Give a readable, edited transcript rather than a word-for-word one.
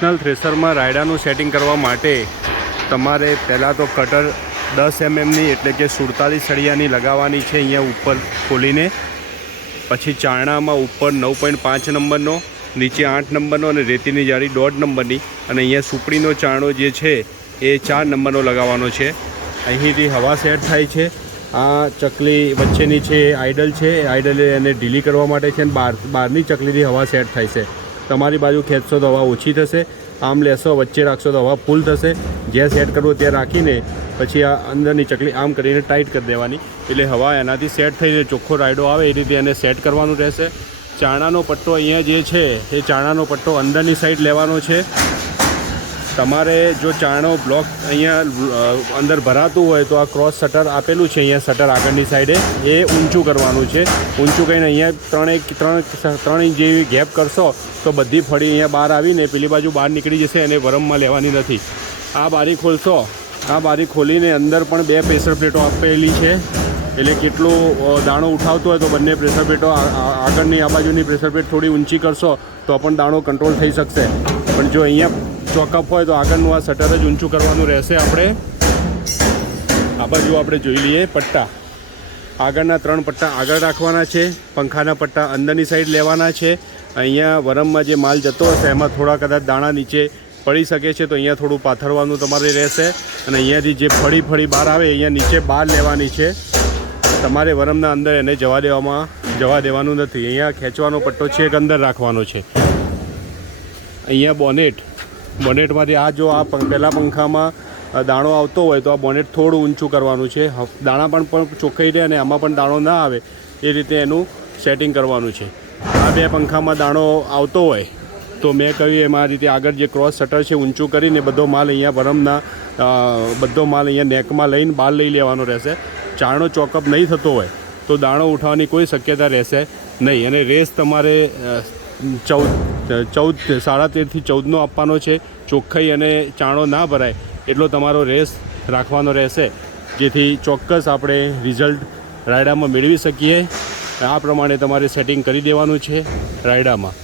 Professional થ્રેસરમાં રાયડાનું setting કરવા માટે તમારે પહેલાં તો કટર 10 mmની એટલે કે 47 સળિયાની લગાવવાની છે અહીંયા ઉપર ખોલીને. પછી ચારણામાં ઉપર 9.5 નંબરનો, નીચે 8 નંબરનો અને રેતીની જાળી 1.5 નંબરની, અને અહીંયા સુપડીનો ચારણો જે છે એ 4 નંબરનો લગાવવાનો છે. અહીંથી હવા સેટ થાય છે. આ ચકલી વચ્ચેની છે આઇડલ છે, આઇડલ એને ઢીલી કરવા માટે છે, અને બહારની ચકલીથી હવા સેટ થાય છે. તમારી બાજુ ખેંચશો તો હવા ઓછી થશે, આમ લેશો વચ્ચે રાખશો તો હવા ફૂલ થશે. જ્યાં સેટ કરવો ત્યાં રાખીને પછી આ અંદરની ચકલી આમ કરીને ટાઈટ કરી દેવાની, એટલે હવા એનાથી સેટ થઈને ચોખ્ખો રાયડો આવે એ રીતે એને સેટ કરવાનું રહેશે. ચારણાનો પટ્ટો અહીંયા જે છે એ ચારણાનો પટ્ટો અંદરની સાઈડ લેવાનો છે. તમારે જો ચારણો બ્લોક અહીંયા અંદર ભરાતું હોય તો આ ક્રોસ શટર આપેલું છે અહીંયા, શટર આગળની સાઈડે એ ઊંચું કરવાનું છે. ઊંચું કરીને અહીંયા 3 ઇંચ જેવી ગેપ કરશો તો બધી ફળી અહીંયા બહાર આવીને પેલી બાજુ બહાર નીકળી જશે અને વરમમાં લેવાની નથી. આ બારી ખોલશો, આ બારી ખોલીને અંદર પણ 2 પ્રેશર પ્લેટો આપેલી છે, એટલે કેટલો દાણો ઉઠાવતો હોય તો બંને પ્રેશર પ્લેટો આગળની આ બાજુની પ્રેશર પ્લેટ થોડી ઊંચી કરશો તો પણ દાણો કંટ્રોલ થઈ શકશે. પણ જો અહીંયા ચોકઅપ હોય તો આગળનું આ શટર જ ઊંચું કરવાનું રહેશે. આ બાજુ આપણે જોઈ લઈએ પટ્ટા. આગળના 3 પટ્ટા આગળ રાખવાના છે, પંખાના પટ્ટા અંદરની સાઈડ લેવાના છે. અહીંયા વરમમાં જે માલ જતો હશે એમાં થોડા કદાચ દાણા નીચે પડી શકે છે તો અહીંયા થોડું પાથરવાનું તમારે રહેશે. અને અહીંયાથી જે ફળી બહાર આવે અહીંયા નીચે બહાર લેવાની છે. તમારે વરમના અંદર એને જવા દેવાનું નથી. અહીંયા ખેંચવાનો પટ્ટો છે એક અંદર રાખવાનો છે. અહીંયા બોનેટમાંથી આ જો આ પહેલાં પંખામાં દાણો આવતો હોય તો આ બોનેટ થોડું ઊંચું કરવાનું છે. દાણા પણ ચોખ્ખાઈ રહે અને આમાં પણ દાણો ના આવે એ રીતે એનું સેટિંગ કરવાનું છે. આ 2 પંખામાં દાણો આવતો હોય તો મેં કહ્યું એમ આ રીતે આગળ જે ક્રોસ શટર છે ઊંચું કરીને બધો માલ અહીંયા વરમના બધો માલ અહીંયા નેકમાં લઈને બહાર લઈ લેવાનો રહેશે. ચારણો ચોકઅપ નહીં થતો હોય તો દાણો ઉઠાવવાની કોઈ શક્યતા રહેશે નહીં. અને રેસ તમારે 13.5 થી 14નો આપવાનો છે. ચોખ્ખાઈ અને ચાણો ના ભરાય એટલો તમારો રેસ રાખવાનો રહેશે, જેથી ચોક્કસ આપણે રિઝલ્ટ રાયડામાં મેળવી શકીએ. આ પ્રમાણે તમારે સેટિંગ કરી દેવાનું છે રાયડામાં.